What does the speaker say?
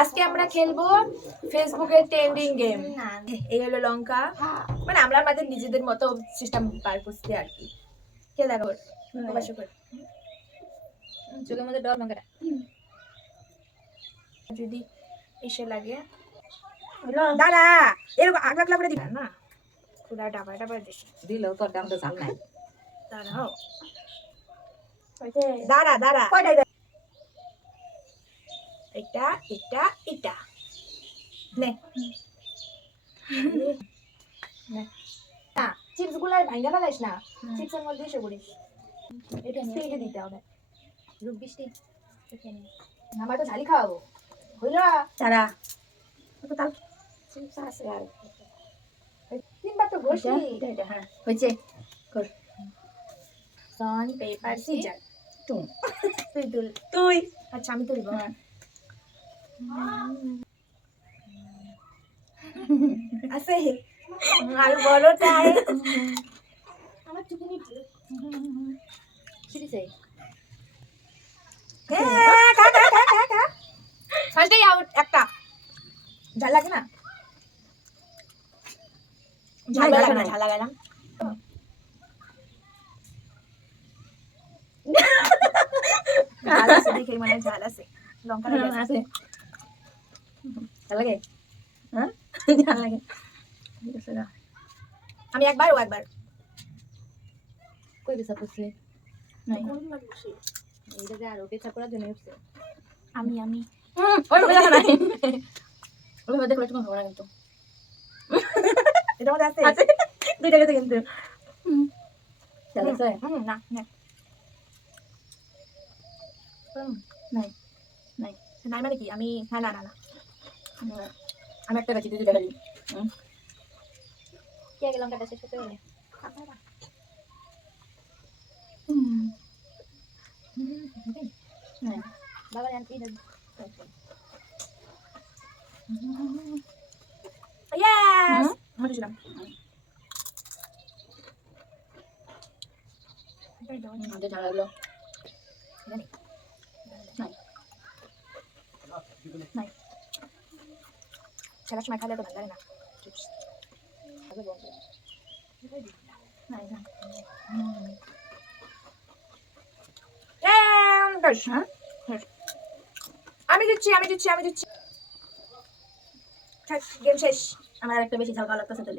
আজকে আমরা খেলবো ফেসবুকের ট্রেন্ডিং গেম। এই হলো লঙ্কা, মানে আমরা আমাদের নিজেদের মতো সিস্টেম পার করছি আর কি। কে দেখো চোখের মধ্যে ডর লঙ্কাটা যদি এসে লাগে দাঁড়া, এরকম আগলা আগলা করে দিবা না, পুরা ডাবা ডাবা দিলেও তোর দাম তো চাল নাই। দাঁড়াও, দাঁড়া দাঁড়া, এটা এটা এটা নে না, চিপস গুলো ভাঙা ফেলাইস না, চিপসের মধ্যে এসে করিস, এটা স্পিডে দিতে হবে। রূপ বৃষ্টি আমার তো ঝালি খাওয়াবো হইল চারা তো তাল চিপস আছে আর তিনবার তো বসি। এটা হ্যাঁ হয়েছে, কর সন পেপার সিজার তুই তুই তুই তুই আচ্ছা আমি তুলব। আছে আর বড়টাই আমার চুকি নিচে সিরিয়াসলি ফার্স্টেই আউট একটা। ঝাল লাগে না, ঝাল লাগে না, ঝাল লাগে না। ঝাল আছে দেখে মানে ঝাল আছে, লঙ্কা আছে ঝাল লাগে, হ্যাঁ ঝাল লাগে। আমি একবার ও একবার কই বেসা করছে নাই এইটা যে আর ওকে ছাপড়ার জন্য উঠছে। আমি ওই বলে না ওই মধ্যে করে তুমি ভরা কিন্তু এটা মধ্যে আছে আছে দুইটা গেছে কিন্তু চলেছে না না নাই নাই নাই মানে কি আমি না না না না আমি একটা গাছি দুইটা গাছি কে গেলাম কাটা শেষ হতে হলে বাবা আন্টি yes মরে ছিলাম এটা ঝাল লাগলো জানি নাই নাই খেলার সময় খাইলে তো ভালো লাগে না চিপস আগে বন্ধ নাই না আমি দিচ্ছি গেম শেষ। আমার একটা বেশি ঝাল ভালো লাগতেছে।